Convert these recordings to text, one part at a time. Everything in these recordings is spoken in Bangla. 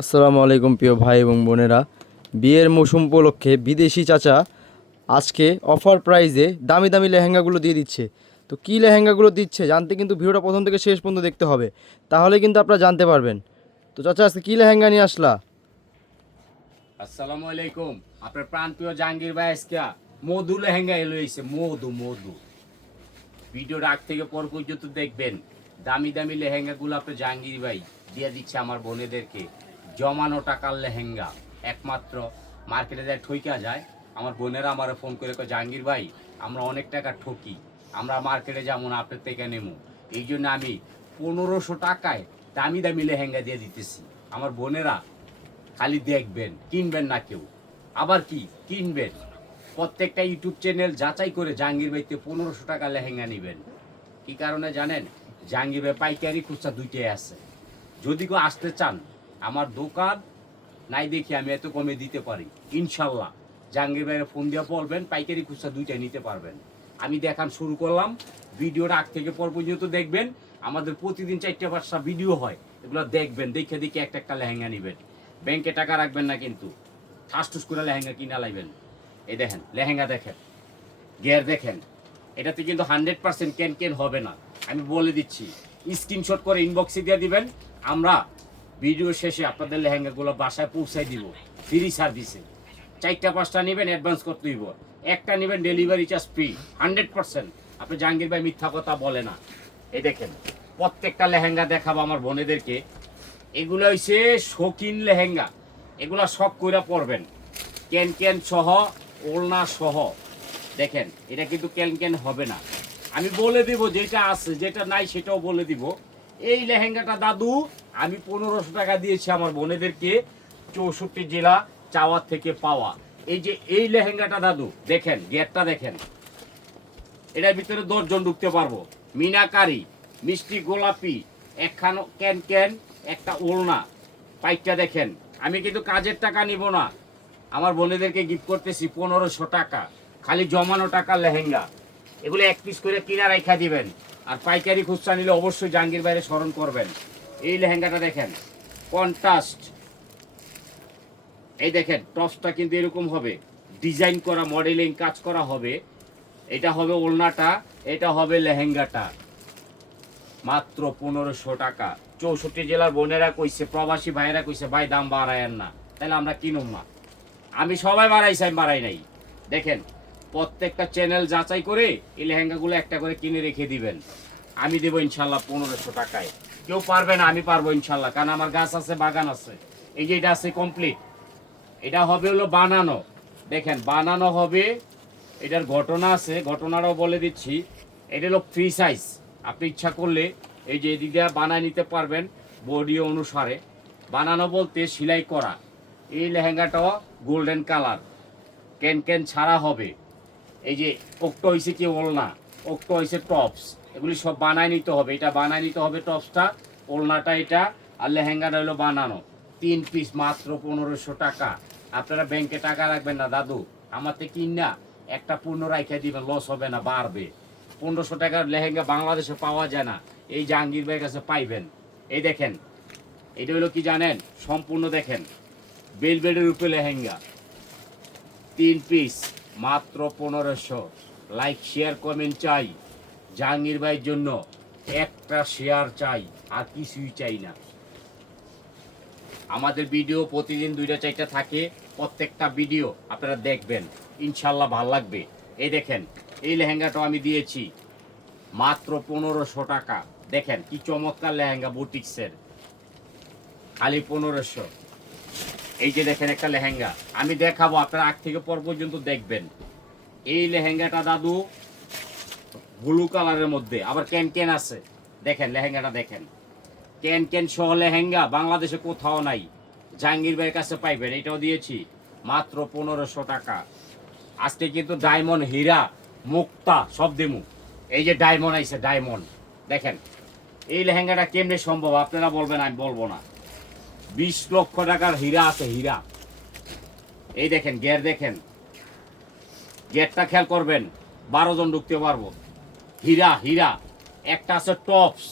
আসসালামু আলাইকুম প্রিয় ভাই এবং বোনেরা। বিয়ের মৌসুম উপলক্ষে বিদেশি চাচা আজকে অফার প্রাইজে দামি দামি লেহেঙ্গাগুলো দিয়ে দিচ্ছে। তো কী লেহেঙ্গাগুলো দিচ্ছে জানতে কিন্তু ভিডিওটা প্রথম থেকে শেষ পর্যন্ত দেখতে হবে, তাহলে কিন্তু আপনারা জানতে পারবেন। তো চাচা আজকে কী লেহেঙ্গা নিয়ে আসলা? আসসালামু আলাইকুম। আপনার প্রাণপ্রিয় জাহাঙ্গীর ভাই আজকে মধু লেহেঙ্গা এলো এসে মধু মধু ভিডিওর আগ থেকে পর পর্যন্ত দেখবেন। দামি দামি লেহেঙ্গাগুলো আপনার জাহাঙ্গীর ভাই দিয়ে দিচ্ছে আমার বোনেদেরকে। জমানো টাকার লেহেঙ্গা একমাত্র মার্কেটে যায় ঠইকা যায়। আমার বোনেরা আমার ফোন করে কয় জাহাঙ্গীর ভাই আমরা অনেক টাকা ঠকি, আমরা মার্কেটে যাবো না, আপনার থেকে নেবো। এই জন্য আমি 1500 টাকায় দামি দামি লেহেঙ্গা দিয়ে দিতেছি। আমার বোনেরা খালি দেখবেন, কিনবেন না কেউ। আবার কি কিনবেন, প্রত্যেকটা ইউটিউব চ্যানেল যাচাই করে জাহাঙ্গীর ভাইতে 1500 টাকা লেহেঙ্গা নেবেন। কি কারণে জানেন? জাহাঙ্গীর ভাই পাইকারি খুচরা দুইটাই আছে। যদি কেউ আসতে চান আমার দোকান নাই দেখি আমি এত কমে দিতে পারি ইনশাল্লাহ। জাহাঙ্গীর ভাইয়ের ফোন দিয়ে বলবেন, পাইকারি খুচরা দুইটাই নিতে পারবেন। আমি দেখান শুরু করলাম, ভিডিওর আগ থেকে পর পর্যন্ত দেখবেন। আমাদের প্রতিদিন 4-5টা ভিডিও হয়, এগুলো দেখবেন, দেখে দেখে একটা একটা লেহেঙ্গা নেবেন। ব্যাংকে টাকা রাখবেন না কিন্তু, ঠাসঠুস করে লেহেঙ্গা কিনা লাইবেন। এই দেখেন লেহেঙ্গা, দেখেন গের, দেখেন এটাতে কিন্তু 100% কেন কেন হবে না, আমি বলে দিচ্ছি। স্ক্রিনশট করে ইনবক্সে দিয়ে দিবেন, আমরা ভিডিও শেষে আপনাদের লেহেঙ্গাগুলো বাসায় পৌঁছাই দিব ফ্রি সার্ভিসে। 4-5টা নেবেন, অ্যাডভান্স করতে হইব। একটা নেবেন, ডেলিভারি চার্জ ফ্রি 100%। আপনি জাহাঙ্গীর ভাই মিথ্যা কথা বলে না। এই দেখেন প্রত্যেকটা লেহেঙ্গা দেখাবো আমার বোনেদেরকে। এগুলো হইছে শৌখিন লেহেঙ্গা, এগুলা শখ কইরা পরবেন। ক্যান ক্যান সহ, ওড়না সহ। দেখেন এটা কিন্তু ক্যান ক্যান হবে না। আমি বলে দিব যেটা আছে, যেটা নাই সেটাও বলে দিব। এই লেহেঙ্গাটা দাদু আমি 1500 টাকা দিয়েছি আমার বোনেদেরকে, 64 জেলা চাওয়ার থেকে পাওয়া। এই যে এই লেহেঙ্গাটা দাদু দেখেন, গেটটা দেখেন, এটার ভিতরে 10 জন ঢুকতে পারবো। মিনাকারি, মিষ্টি গোলাপি, একখানো ক্যান ক্যান, একটা ওড়না। পাইকটা দেখেন, আমি কিন্তু কাজের টাকা নিব না, আমার বোনেদেরকে গিফট করতেছি 1500 টাকা, খালি জমানো টাকার লেহেঙ্গা। এগুলো এক পিস করে কিনা রাখা দিবেন। আর পাইকারি খুচরা নিলে অবশ্যই জাহাঙ্গীর বাইরে স্মরণ করবেন। এই লেহেঙ্গাটা দেখেন, কন্ট্রাস্ট। এই দেখেন টপসটা কিন্তু এরকম হবে, ডিজাইন করা, মডেলিং কাজ করা হবে। এটা হবে ওড়নাটা, এটা হবে লেহেঙ্গাটা। মাত্র 1500 টাকা। 64 জেলার বোনেরা কইছে, প্রবাসী ভাইরা কইছে ভাই দাম বাড়ায়েন না, তাহলে আমরা কিনুম না। আমি সবাই বাড়াইছি, আমি বাড়াই নাই। দেখেন প্রত্যেকটা চ্যানেল যাচাই করে এই লেহেঙ্গাগুলো একটা করে কিনে রেখে দিবেন। আমি দেবো ইনশাল্লাহ 1500 টাকায়। কেউ পারবে না, আমি পারবো ইনশাল্লাহ, কারণ আমার গাছ আছে, বাগান আছে। এই যে এটা আছে কমপ্লিট, এটা হবে হলো বানানো। দেখেন বানানো হবে, এটার ঘটনা আছে, ঘটনাটাও বলে দিচ্ছি। এটা হলো ফ্রি সাইজ, আপনি ইচ্ছা করলে এই যে এদিকে বানায় নিতে পারবেন বডি অনুসারে। বানানো বলতে সেলাই করা। এই লেহেঙ্গাটাও গোল্ডেন কালার, ক্যান ক্যান ছাড়া হবে। এই যে ওকটা হয়েছে কি ওলনা, ওকটা হয়েছে টপস, এগুলি সব বানায় নিতে হবে। এটা বানায় নিতে হবে টপসটা, ওলনাটা এটা, আর লেহেঙ্গাটা হলো বানানো। 3 পিস মাত্র 1500 টাকা। আপনারা ব্যাংকে টাকা রাখবেন না দাদু, আমার থেকে কিনা একটা পূর্ণ রাইখা দিবেন, লস হবে না, বাড়বে। 1500 টাকার লেহেঙ্গা বাংলাদেশে পাওয়া যায় না, এই জাহাঙ্গীর ভাইয়ের কাছে পাইবেন। এই দেখেন এটা হলো কি জানেন, সম্পূর্ণ দেখেন বেলবেডের উপরে লেহেঙ্গা, 3 পিস মাত্র 1500। লাইক শেয়ার কমেন্ট চাই জাহাঙ্গীর ভাইয়ের জন্য, একটা শেয়ার চাই, আর কিছুই চাই না। আমাদের ভিডিও প্রতিদিন 2টা-4টা থাকে, প্রত্যেকটা ভিডিও আপনারা দেখবেন, ইনশাল্লাহ ভাল লাগবে। এই দেখেন এই লেহেঙ্গাটাও আমি দিয়েছি মাত্র 1500 টাকা। দেখেন কি চমৎকার লেহেঙ্গা, বুটিক্সের, খালি 1500। এই যে দেখেন একটা লেহেঙ্গা আমি দেখাবো, আপনারা আগ থেকে পর পর্যন্ত দেখবেন। এই লেহেঙ্গাটা দাদু ব্লু কালারের মধ্যে আবার ক্যান ক্যান আছে। দেখেন লেহেঙ্গাটা দেখেন, ক্যান ক্যান সহ লেহেঙ্গা বাংলাদেশে কোথাও নাই, জাহাঙ্গীর ভাইয়ের কাছে পাইবেন। এটাও দিয়েছি মাত্র 1500 টাকা। আজকে কিন্তু ডায়মন্ড, হীরা, মুক্তা সব দেমু। এই যে ডায়মন্ড আইছে, ডায়মন্ড দেখেন। এই লেহেঙ্গাটা কেমনে সম্ভব আপনারা বলবেন, আমি বলবো না। 20 লক্ষ টাকার হীরা আছে, হীরা। এই দেখেন গের, দেখেন গেটটা খেয়াল করবেন, 12 জন ঢুকতে পারবো। হীরা, হীরা। একটা আছে টপস,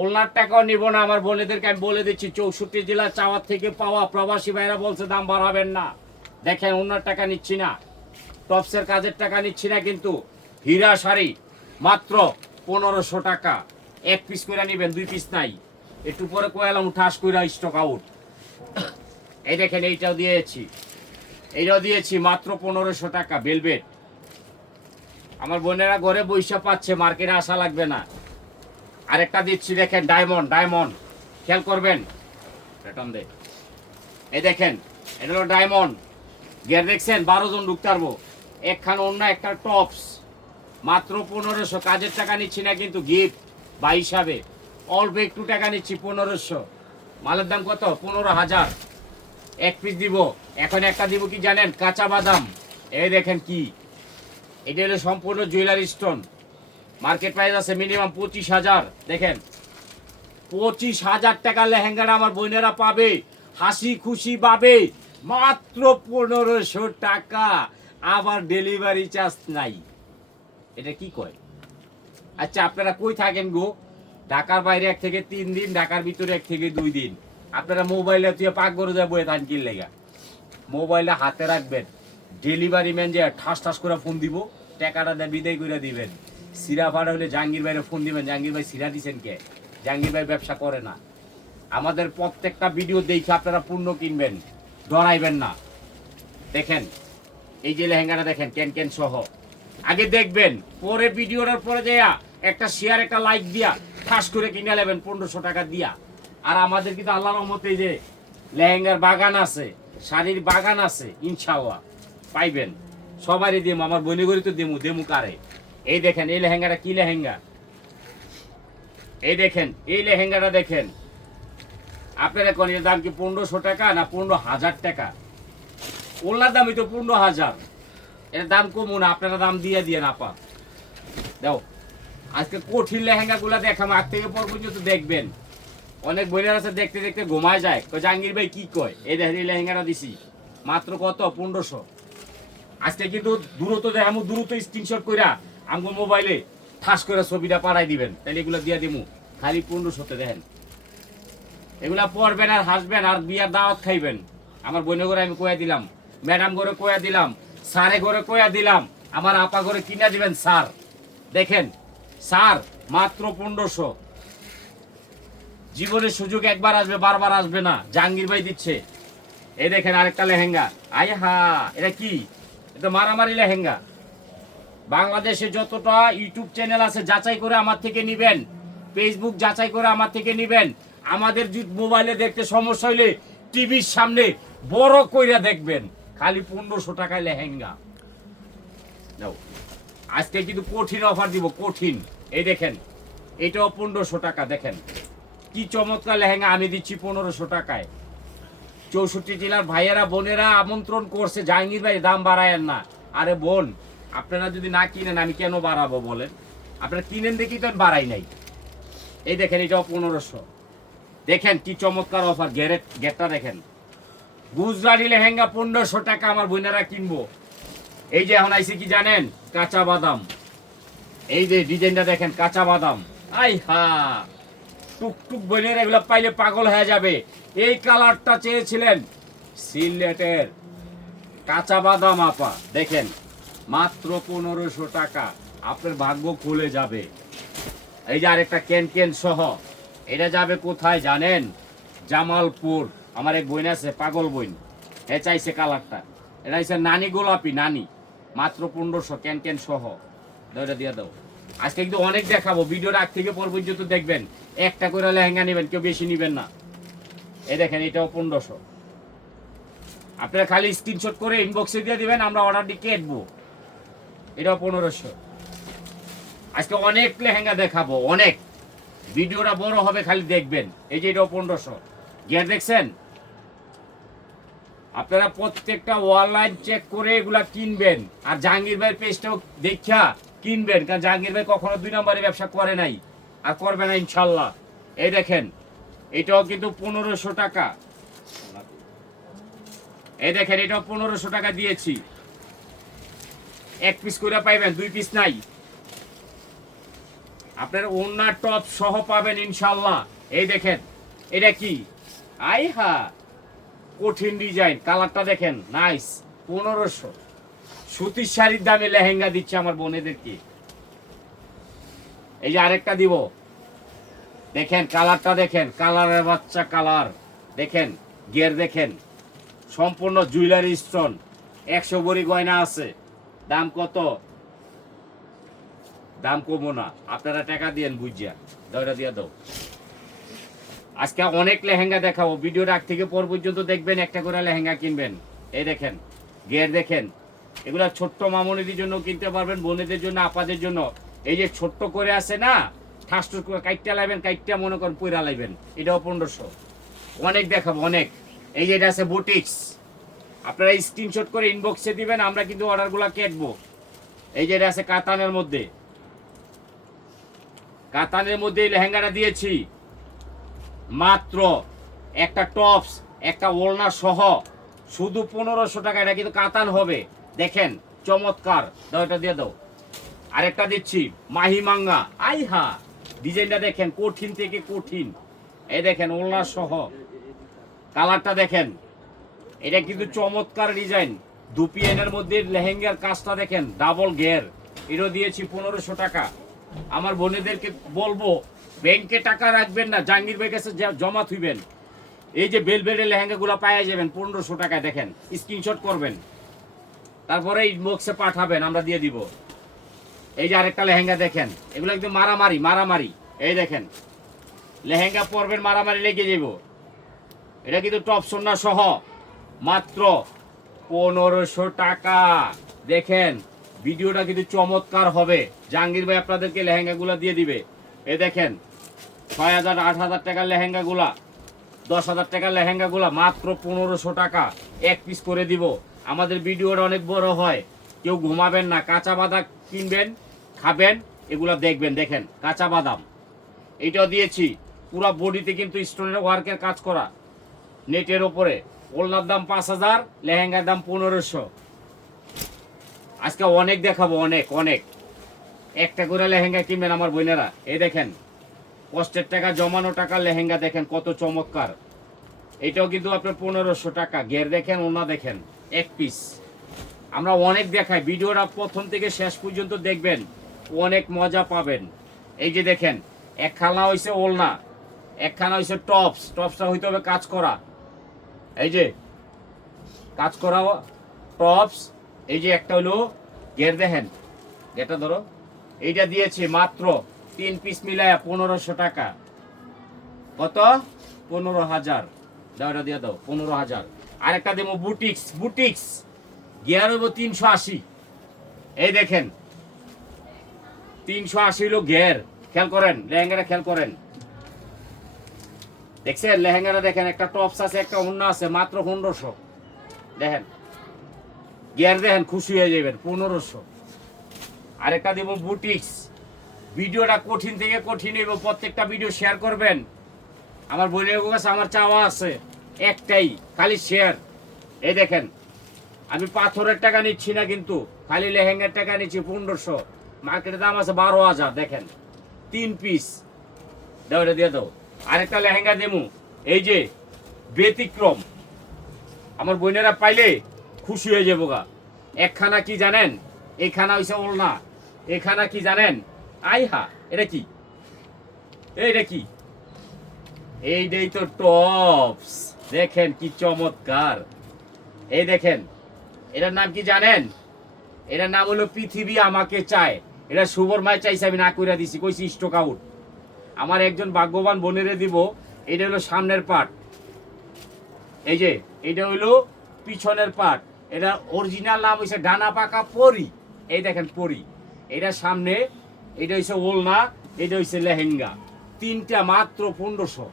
ওনার টাকাও নিব না। আমার বোনেদেরকে আমি বলে দিচ্ছি, 64 জেলা চাওয়ার থেকে পাওয়া প্রবাসী ভাইরা বলছে দাম বাড়াবেন না। দেখেন ওনার টাকা নিচ্ছি না, টপসের কাজের টাকা নিচ্ছি না, কিন্তু হীরা শাড়ি মাত্র 1500 টাকা। এক পিস করে নিবেন, 2 পিস নাই। একটু পরে কয়ালাম ঠাস কইরা স্টক আউট। এই দেখেন এইটাও দিয়েছি মাত্র 1500 টাকা বেলভেট। আমার বোনেরা ঘরে বৈশা পাচ্ছে, মার্কেটে আসা লাগবে না। আরেকটা দিচ্ছি দেখেন, ডায়মন্ড খেয়াল করবেন, রিটার্ন দে। এই দেখেন এটা হলো ডায়মন্ড গিয়ার, দেখছেন 12 জন ঢুকতে পারবো। একখান অন্য একটা টপস মাত্র 1500। কাজের টাকা নিচ্ছি না, কিন্তু গিফট বা হিসাবে অল্প একটু টাকা নিচ্ছি 1500। মালের দাম কত? 15000। এক পিস দিব। এখন একটা দিব কি জানেন? কাঁচা বাদাম। এই দেখেন কি, এটা হলো সম্পূর্ণ জুয়েলারি স্টোন। মার্কেট প্রাইস আছে মিনিমাম 25000। দেখেন 25000 টাকা লেহেঙ্গাটা আমার বোনেরা পাবে, হাসি খুশি পাবে মাত্র 1500 টাকা। আবার ডেলিভারি চার্জ নাই। এটা কি কয়? আচ্ছা আপনারা কই থাকেন গো? ঢাকার বাইরে 1 থেকে 3 দিন, ঢাকার ভিতরে 1 থেকে 2 দিন। আপনারা মোবাইলে তুই পাক করে যাবো এখান কি লেগা, মোবাইলটা হাতে রাখবেন। ডেলিভারি ম্যান যে ঠাস ঠাস করে ফোন দিব, টাকাটা দিয়ে বিদায় করে দিবেন। সিরা ভাড়া হলে জাহাঙ্গীর ভাইয়ের ফোন দিবেন, জাহাঙ্গীর ভাই সিরা দিচ্ছেন কে? জাহাঙ্গীর ভাই ব্যবসা করে না। আমাদের প্রত্যেকটা ভিডিও দেখে আপনারা পূর্ণ কিনবেন, ডরাইবেন না। দেখেন এই যে লেহেঙ্গাটা দেখেন, ক্যান সহ। আগে দেখবেন, পরে ভিডিওটার পরে দেয়া একটা শেয়ার, একটা লাইক দিয়া ঠাস করে কিনে নেবেন 1500 টাকা দিয়া। আর আমাদের কিন্তু আল্লাহর রহমতে এই যে লেহেঙ্গার বাগান আছে, শাড়ির বাগান আছে, ইনশাআল্লাহ পাইবেন। সবারই দেবো, আমার বনি গরি তো দেমু কারে। এই দেখেন এই লেহেঙ্গাটা কি লেহেঙ্গা, এই দেখেন এই লেহেঙ্গাটা দেখেন। আপনারা কোন এর দাম কি 1500 টাকা না 15000 টাকা? ওনার দামই তো 15000। এর দাম কমু না, আপনারা দাম দিয়ে না পা দাও। আজকে কঠিন লেহেঙ্গা গুলা দেখাম, আগ থেকে পর পর্যন্ত দেখবেন। অনেক বইয়ের আছে দেখতে দেখতে ঘুমায় যায়, জাহাঙ্গীর ভাই কি কয়? এই দেখেন এই লেহেঙ্গাটা দিছি মাত্র কত? 1500। আজকে কিন্তু দ্রুত দেখামু, দ্রুত স্ক্রিনশট কইরা আমগো মোবাইলে ঠাস করে ছবিটা পাঠাই দিবেন, তাহলে এগুলো দিয়া দিমু খালি 1500তে। দেখেন এগুলা পরবেন আর হাসবেন আর বিয়ার দাওয়াত খাইবেন। আমার বোনের ঘরে আমি কয়া দিলাম, ম্যাডাম ঘরে কয়া দিলাম, স্যারে ঘরে কয়া দিলাম, আমার আপা ঘরে কিনা দিবেন স্যার। দেখেন স্যার মাত্র 1500। জীবনের সুযোগ একবার আসবে, বারবার আসবে না। জাহাঙ্গীর ভাই দিচ্ছে। এই দেখেন আরেকটা লেহেঙ্গা। আয় হা, এটা কি? এটা মারামারি লেহেঙ্গা। বাংলাদেশে যতটা ইউটিউব চ্যানেল আছে যাচাই করে আমার থেকে নিবেন, ফেসবুক যাচাই করে আমার থেকে নিবেন। আমাদের মোবাইলে দেখতে সমস্যা হইলে টিভির সামনে বড় কইরা দেখবেন। খালি 1500 টাকায় লেহেঙ্গা নাও। আজকে কিন্তু কঠিন অফার দিব, কঠিন। এই দেখেন এটাও 1500 টাকা। দেখেন কি চমৎকার লেহেঙ্গা আমি দিচ্ছি 1500 টাকায়। 64 জেলার ভাইয়েরা বোনেরা আমন্ত্রণ করছে, জাহাঙ্গীর ভাই দাম বাড়ায়েন না। আরে বোন, আপনারা যদি না কিনেন আমি কেন বাড়াবো বলেন? আপনারা কিনেন দেখি তো বাড়াই নাই। এই দেখেন এটাও 1500। দেখেন কি চমৎকার অফার। গেটটা দেখেন, গুজরাটি লেহেঙ্গা 1500 টাকা আমার বোনেরা কিনবো। এই যে এখন আইসি কি জানেন? কাঁচা বাদাম। এই যে ডিজাইনটা দেখেন, কাঁচা বাদাম। আই হা, টুকটুক বোনেরা এগুলো পাইলে পাগল হয়ে যাবে। এই কালারটা চেয়েছিলেন, সিলেটের কাঁচা বাদাম আপা। দেখেন মাত্র 1500 টাকা, আপনার ভাগ্য খুলে যাবে। এই যে আরেকটা ক্যান সহ, এটা যাবে কোথায় জানেন? জামালপুর। আমার এক বোন আছে, পাগল বোন, এ চাইছে কালারটা। এটা হচ্ছে নানি গোলাপি, নানি। মাত্র 1500 ক্যান সহ। এটা দিয়ে দাও। আজকে কিন্তু অনেক দেখাবো, ভিডিওর আগ থেকে পর পর্যন্ত দেখবেন। একটা করে লেহেঙ্গা নেবেন, কেউ বেশি নেবেন না। এই দেখেন এটাও 1500। আপনারা খালি স্ক্রিনশট করে ইনবক্সে দিয়ে দিবেন, আমরা অর্ডার দিয়ে কেটবো। এটাও 1500। আজকে অনেক লেহেঙ্গা দেখাবো, অনেক। ভিডিওটা বড় হবে, খালি দেখবেন। এই যে এটাও 1500। গিয়ার দেখছেন? আপনারা প্রত্যেকটা অনলাইন চেক করে এগুলা কিনবেন। আর জাহাঙ্গীর ভাইয়ের পেজটাও দেখা কিনবেন, কারণ জাহাঙ্গীর ভাই কখনো 2 নম্বরে ব্যবসা করে নাই আর করবে না ইনশাল্লাহ। এই দেখেন এটাও কিন্তু 1500 টাকা। এই দেখেন এটাও 1500 টাকা দিয়েছি। এক পিস করে পাইবেন, 2 পিস নাই। আপনার ওনার টপ সহ পাবেন ইনশাল্লাহ। এই দেখেন এটা কি, আই হা কঠিন ডিজাইন, কালারটা দেখেন নাইস। 1500 সুতির শাড়ির দামে লেহেঙ্গা দিচ্ছে আমার বোনেদেরকে। এই যে আরেকটা দিব, দেখেন কালারটা দেখেন, কালারের বাচ্চা কালার দেখেন, গের দেখেন, সম্পূর্ণ জুয়েলারি স্টোন, 100 ভরি গয়না আছে। দাম কত? দাম কমো না, আপনারা টাকা দিয়েন বুঝিয়া, দয়টা দিয়ে দাও। আজকে অনেক লেহেঙ্গা দেখাবো, ভিডিওর আগ থেকে পর পর্যন্ত দেখবেন, একটা করে লেহেঙ্গা কিনবেন। এই দেখেন গের দেখেন, এগুলা ছোট্ট মামনিদের জন্য কিনতে পারবেন, বোনেদের জন্য, আপাদের জন্য। এই যে ছোট্ট করে আছে না, ঠাসটুস করে কাইটটা লাইবেন, কাইটটা মনে করেন পয়রা লাইবেন, এটাও 1500। অনেক দেখাবো অনেক। এই যে এটা আছে বুটিক্স, আপনারা স্ক্রিনশট করে ইনবক্সে দিবেন, আমরা কিন্তু অর্ডারগুলো কেটবো। এই যে এটা আছে কাতানের মধ্যে, কাতানের মধ্যে এই লেহেঙ্গাটা দিয়েছি মাত্র একটা টপস একটা ওড়না সহ শুধু 1500 টাকা। এটা কিন্তু কাতান হবে, দেখেন চমৎকার। দাও এটা দিয়ে দাও। আরেকটা দিচ্ছি মাহি মাঙ্গা, আই হা ডিজাইনটা দেখেন, কঠিন থেকে কঠিন। এই দেখেন ওড়না সহ, কালারটা দেখেন, এটা কিন্তু চমৎকার ডিজাইন। দুপিয়ানের মধ্যে লেহেঙ্গার কাজটা দেখেন, ডাবল গের, এটাও দিয়েছি 1500 টাকা। আমার বোনেদেরকে বলবো ব্যাংকে টাকা রাখবেন না, জাহাঙ্গীর ভাই কাছে জমা থুইবেন। এই যে বেলবেটের লেহেঙ্গাগুলো পাওয়া যাবেন 1500 টাকায়, দেখেন স্ক্রিনশট করবেন, তারপরে ইনবক্সে পাঠাবেন, আমরা দিয়ে দিব। এই যে আরেকটা লেহেঙ্গা দেখেন, এগুলো একদম মারামারি মারামারি। এই দেখেন লেহেঙ্গা পরবেন, মারামারি লেগে যাব। এটা কিন্তু টপ সোনা সহ মাত্র 1500 টাকা। দেখেন ভিডিওটা কিন্তু চমৎকার হবে, জাহাঙ্গীর ভাই আপনাদেরকে লেহেঙ্গাগুলো দিয়ে দিবে। এই দেখেন 6000 8000 টাকার লেহেঙ্গাগুলা, 10,000 টাকার লেহেঙ্গাগুলা মাত্র 1500 টাকা এক পিস করে দিব। আমাদের ভিডিওটা অনেক বড় হয়, কেউ ঘুমাবেন না, কাঁচা বাদাম কিনবেন, খাবেন, এগুলা দেখবেন। দেখেন কাঁচা বাদাম, এটাও দিয়েছি পুরো বডিতে কিন্তু স্টোনের ওয়ার্কের কাজ করা, নেটের ওপরে। ওলনার দাম 5000, লেহেঙ্গার দাম 1500। আজকে অনেক দেখাবো, অনেক অনেক। একটা করে লেহেঙ্গা কিনবেন আমার বোনেরা। এই দেখেন কষ্টের টাকা, জমানো টাকা লেহেঙ্গা, দেখেন কত চমৎকার। এটাও কিন্তু আপনার 1500 টাকা। ঘের দেখেন, ওনা দেখেন, এক পিস। আমরা অনেক দেখাই, ভিডিওটা প্রথম থেকে শেষ পর্যন্ত দেখবেন, অনেক মজা পাবেন। এই যে দেখেন একখানা হইছে ওলনা, একখানা হইছে টপস, টপসটা হইতে হবে কাজ করা। এই যে কাজ করা টপস, এই যে একটা হলো ঘের দেখেন, ঘেরটা ধরো, এইটা দিয়েছি মাত্র 3 পিস মিলায়া 1500 টাকা। কত? 15000। দাও এটা দিয়ে দাও, 15000। আরেকটা দেবো বুটিক্স, বুটিক্স গিয়ার হইব 380। এই দেখেন 380 হলো ঘের। খেয়াল করেন লেহেঙ্গাটা, খেয়াল করেন, দেখছেন লেহেঙ্গাটা দেখেন, একটা টপস আছে, একটা ওড়না আছে, মাত্র 1500। দেখেন গিয়ার দেখেন, খুশি হয়ে যাবেন, 1500। আরেকটা দেব বুটিক্স। ভিডিওটা কঠিন থেকে কঠিন হইব, প্রত্যেকটা ভিডিও শেয়ার করবেন। আমার বোনের কাছে আমার চাওয়া আছে একটাই, খালি শেয়ার। এই দেখেন আমি পাথরের টাকা নিচ্ছি না, কিন্তু খালি লেহেঙ্গার টাকা নিচ্ছি 1500। মার্কেটের দাম আছে 12000। দেখেন 3 পিস। দাও এটা দিয়ে দাও। আরেকটা লেহেঙ্গা দেবো, এই যে ব্যতিক্রম, আমার বোনেরা পাইলে খুশি হয়ে যাবো গা। একখানা কি জানেন, এইখানা হইছে ওলনা, এখানা কি জানেন, আই হা এটা কি, এইটা কি, এইটাই তো টপস। দেখেন কি চমৎকার। এই দেখেন এটার নাম কি জানেন, এটার নাম হলো পৃথিবী আমাকে চায়। এটা শুভর মায় চাইছে, আমি না কইরা দিছি, কইছি স্টক আউট। আমার একজন ভাগ্যবান বোনেরে দিব। এটা হলো সামনের পার্ট, এই যে এটা হইলো পিছনের পার্ট। এটা অরিজিনাল নাম হইছে ডানা পাকা পরি। এই দেখেন পরি, এটা সামনে, এটা হইছে ওলনা, এটা হইছে লেহেঙ্গা। তিনটা মাত্র 1500।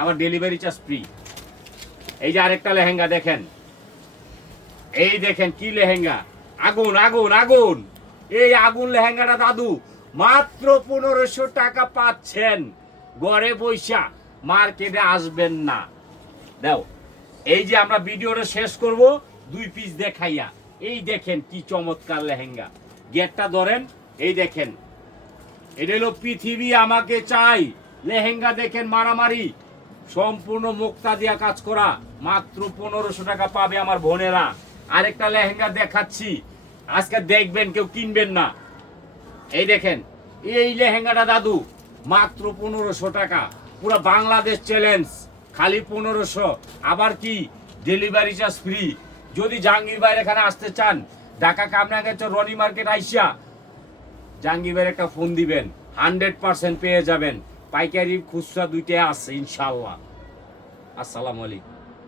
আমার ডেলিভারি চার্জ ফ্রি। এই যে আরেকটা লেহেঙ্গা দেখেন, এই দেখেন কি লেহেঙ্গা, আগুন আগুন আগুন। এই আগুন লেহেঙ্গাটা দাদু মাত্র 1500 টাকা পাচ্ছেন, ঘরে বৈশা, মার্কেটে আসবেন না। দাও এই যে আমরা ভিডিওটা শেষ করব 2 পিস দেখাইয়া। এই দেখেন কি চমৎকার লেহেঙ্গা, গেটটা ধরেন, এই দেখেন এটা হলো পৃথিবী আমাকে চাই। লেহেঙ্গা দেখেন মারামারি, সম্পূর্ণ মুক্তা দিয়া কাজ করা, মাত্র 1500 টাকা পাবে আমার বোনেরা। আরেকটা লেহেঙ্গা দেখাচ্ছি, আজকে দেখবেন কেউ কিনবেন না। এই দেখেন এই লেহেঙ্গাটা দাদু মাত্র 1500 টাকা, পুরো বাংলাদেশ চ্যালেঞ্জ, খালি 1500। আবার কি ডেলিভারি চার্জ ফ্রি। যদি জাহাঙ্গীর ভাইয়ের এখানে আসতে চান, ঢাকা কামরাঙ্গীর রনি মার্কেট আইসা জাহাঙ্গীর ভাইয়ের একটা ফোন দিবেন, 100% পেয়ে যাবেন। পাইকারি খুচরা দুইটাই আছে ইনশাআল্লাহ। আসসালামু আলাইকুম।